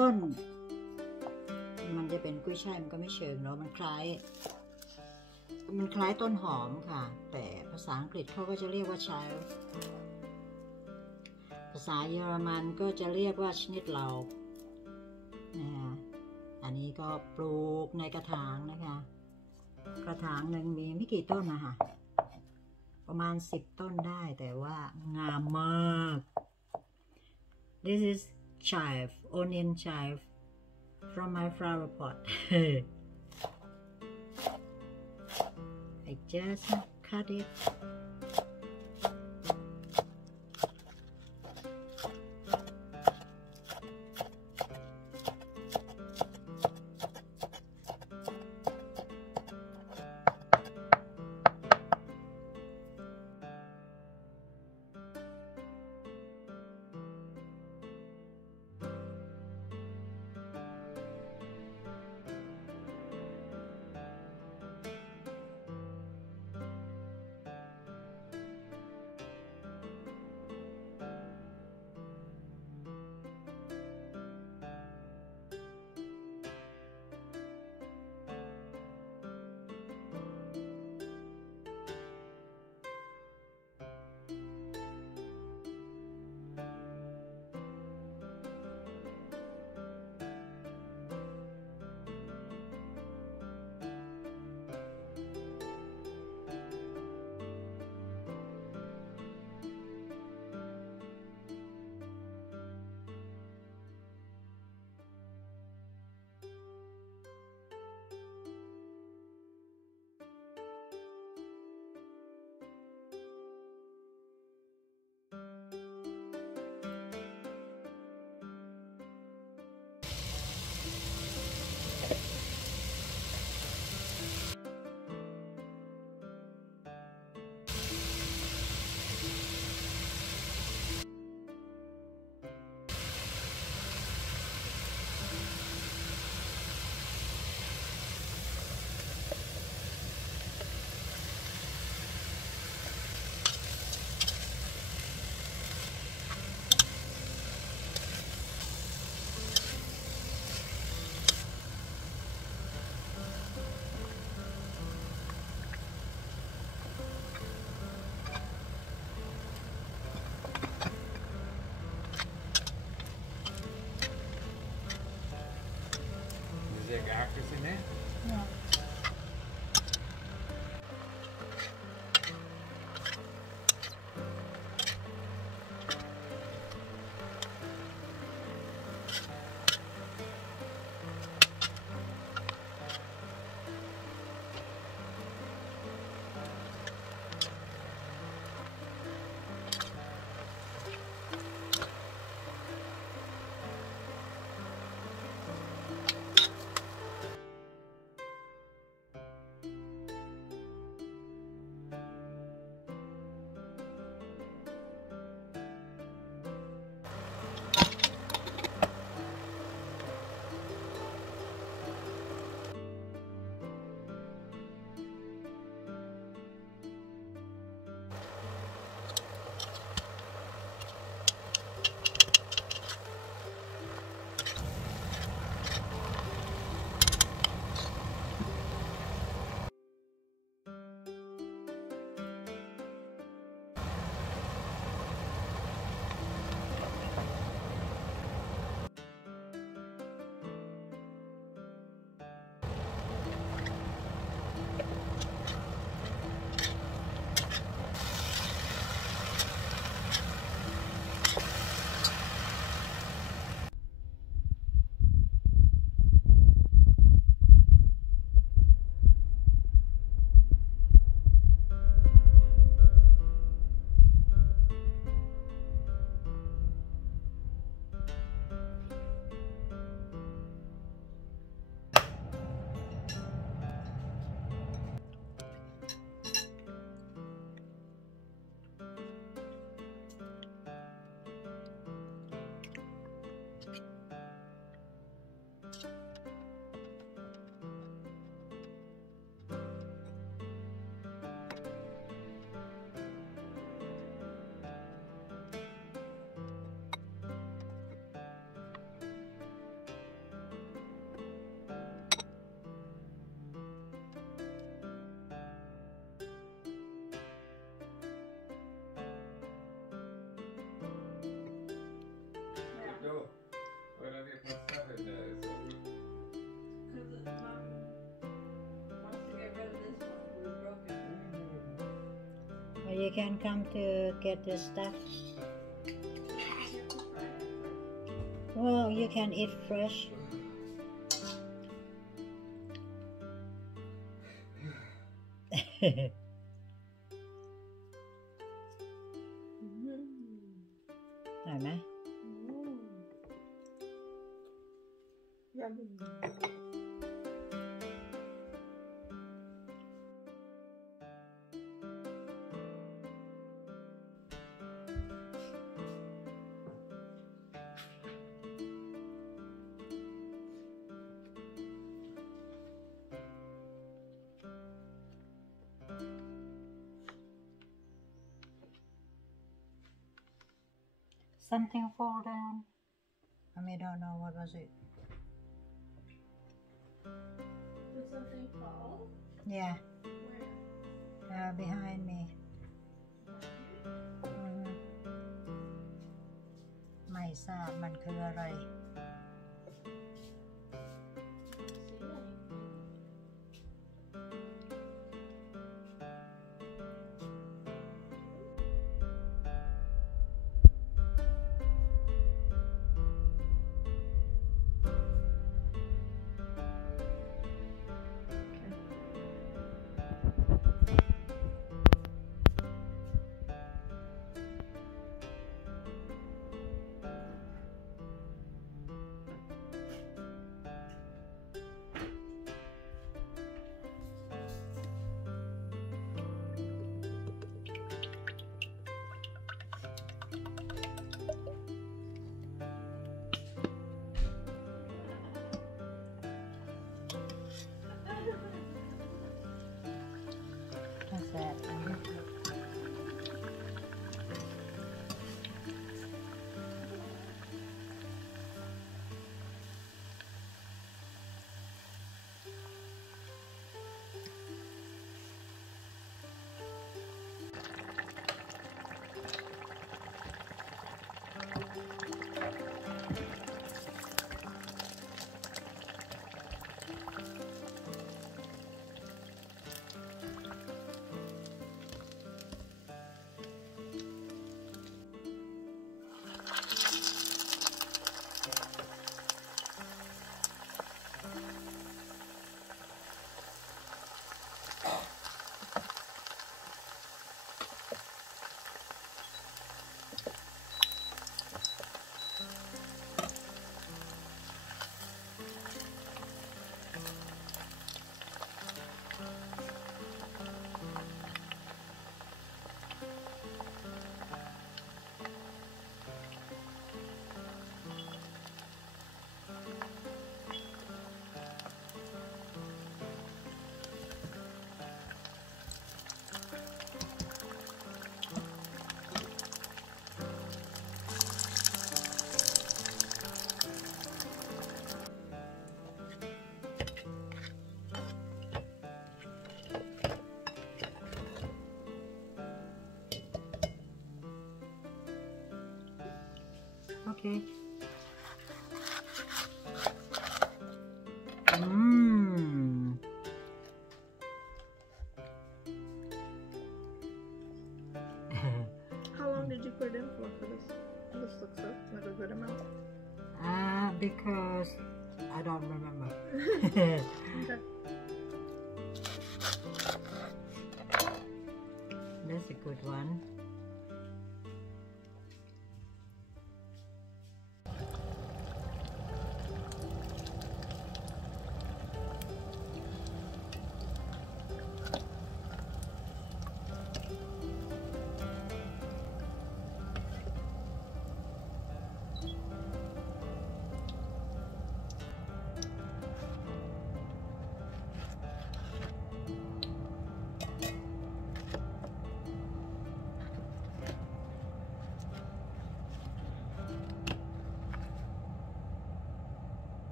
ต้นมันจะเป็นกุ้ยช่ายมันก็ไม่เชิงเนาะมันคล้ายต้นหอมค่ะแต่ภาษาอังกฤษเขาก็จะเรียกว่า chive ภาษาเยอรมันก็จะเรียกว่าชนิดเหลานะคะอันนี้ก็ปลูกในกระถางนะคะกระถางหนึ่งมีไม่กี่ต้นนะคะประมาณ10 ต้นได้แต่ว่างามมาก This is chive onion chive from my flower pot I just cut it Or you can come to get the stuff. Well, you can eat fresh. Phảiไหม Yummy. Something fall down. I mean, don't know what was it. Did something fall? Yeah, Where? behind me. ไม่ทราบมันคืออะไร What's that? Okay. How long did you put in for this? This looks like a good amount. Because I don't remember. Okay. That's a good one.